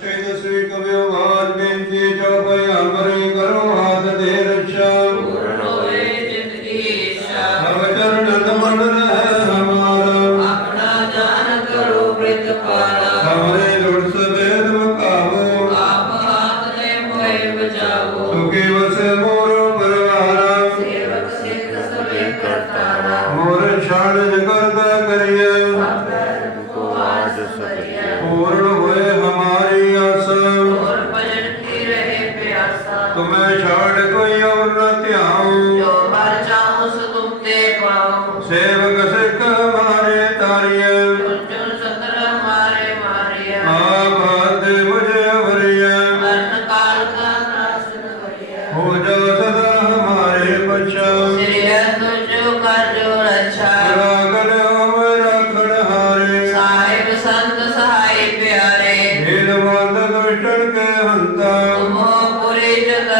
ਸ਼ਹੀਦ ਸ੍ਰੀ ਕਬਿਓ ਬਾਜ ਬੇਨਤੀ ਜੋ ਭਈ ਅਮਰੇ ਕਰੋ ਹਾਥ ਦੇ ਰਛਾ ਪੂਰਨ ਹੋਏ ਚਿਤ ਕੀ ਇੱਛਾ। ਹਮ ਚਰਨ ਮਨ ਰਹਿ ਹਮਾਰਾ ਆਪਣਾ ਜਾਨ ਕਰੋ ਪ੍ਰਿਤ ਪਾਲਾ। ਹਮਰੇ ਲੁੜ ਸਵੇਦ ਮੁਕਾਵੋ ਆਪ ਹਾਥ ਨੇ ਮੋਏ ਬਚਾਵੋ। ਸੁਖੀ ਵਸੇ ਮੋਰ ਪਰਵਾਰਾ। ਸੇਵਕ ਸਿੱਖ ਸਵੇ ਕਰਤਾਰਾ। ਮੋਰ ਛਾੜ ਜਗਰਦਾ ਕਰੀਏ। ਕੋ ਆਸ ਸਕਿਆ ਪੂਰਨ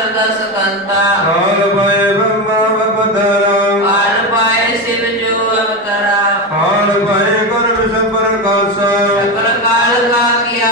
ਪੁਰੀ ਜਗਰ ਦਸ ਕੰਤਾ ਹਾਲ ਪਾਏ ਬ੍ਰਹਮਾ ਬਪਧਰਾ ਹਾਲ ਪਾਏ ਸਿਵ ਜੋ ਅਵਤਰਾ। ਹਾਲ ਪਾਏ ਗੁਰ ਵਿਸੰਬਰ ਕਾਸਾ ਸਕਲ ਕਾਲ ਕਾ ਕੀਆ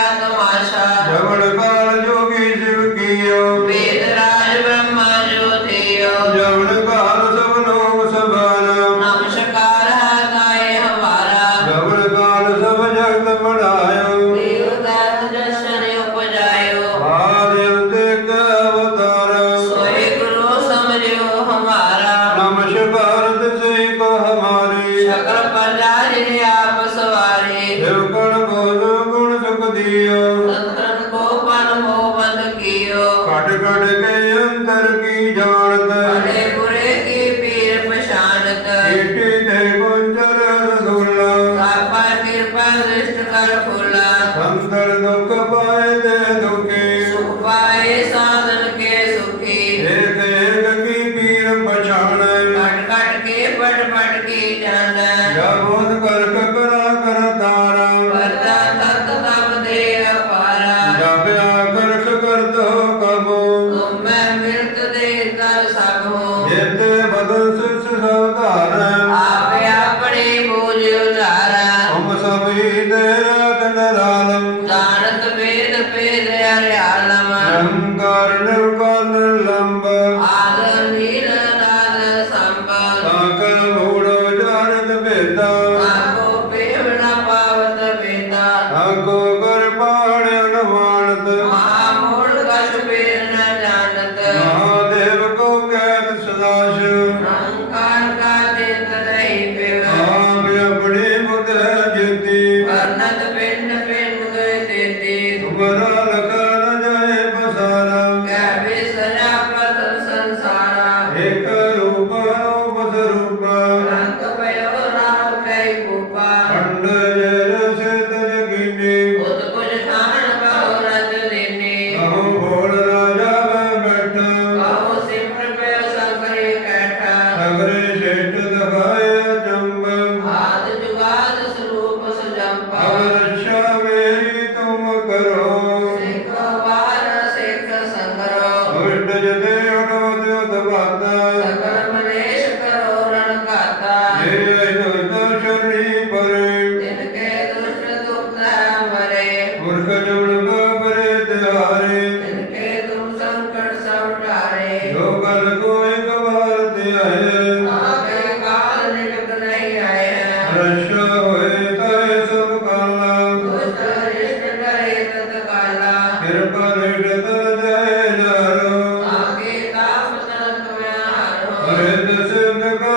ਪ੍ਰਜਾ ਜਿਨ ਆਪ ਸਵਾਰੇ। ਦੇਵ ਗਣ ਬੋਲੋ ਗੁਣ ਸੁਖ ਦਿਓ। ਸੰਤਨ ਕੋ ਪਨ ਮੋ ਬੰਦ ਕੀਓ। ਘਟ ਘਟ ਕੇ ਅੰਦਰ ਕੀ ਜਾਣਤ? ਭਲੇ ਬੁਰੇ ਕੀ ਪੀਰ ਪਛਾਨਤ ਏਟੀ ਤੇ ਗੁੰਜਰ ਰਸੂਲਾ ਸਾਪਾ ਕਿਰਪਾ ਦ੍ਰਿਸ਼ਟ ਕਰ ਫੁਲਾ। ਸੰਤਰ ਦੁਖ ਪਾਏ ਤੇ ਦੁਖੀ। ਸੁਖ ਪਾਏ ਸਾਧਨ ਕੇ ਸੁਖੀ। ਏਕ ਏਕ ਕੀ ਪੀਰ ਪਛਾਣੈ। ਘਟ ਘਟ ਕੇ ਪੜ ਪੜ ਕੇ ਜਾਣੈ। ਜਾ ਬੋਧ ਕਰ ਕਰਾ ਕਰ ਤਾਰਾ। ਵਰਦਾ ਤਤ ਤਬ ਦੇ ਅਪਾਰਾ। ਜਪਿਆ ਕਰਖ ਕਰਦੋ ਕਬੋ। ਤੁਮ ਮਿਲਤ ਦੇ ਕਰ ਸਭ ਹੋ ਜੇਤੇ ਬਦਲ ਸਿਸ ਸਭ ਧਾਰੈ। ਆਪੇ ਆਪਣੇ ਬੋਝ ਉਚਾਰਾ ਹਮ ਸਭੀ ਦੇ ਰਤਨ ਰਾਲਮ ਜਾਣਤ ਵੇਦ ਭੇਦ ਹਰਿਆਲਮ ਨਿਰੰਕਾਰ ਨਿਰਕਾਲ ਨਿਰਲੰਬ ਆਦ ਵੇਦਾ Amen.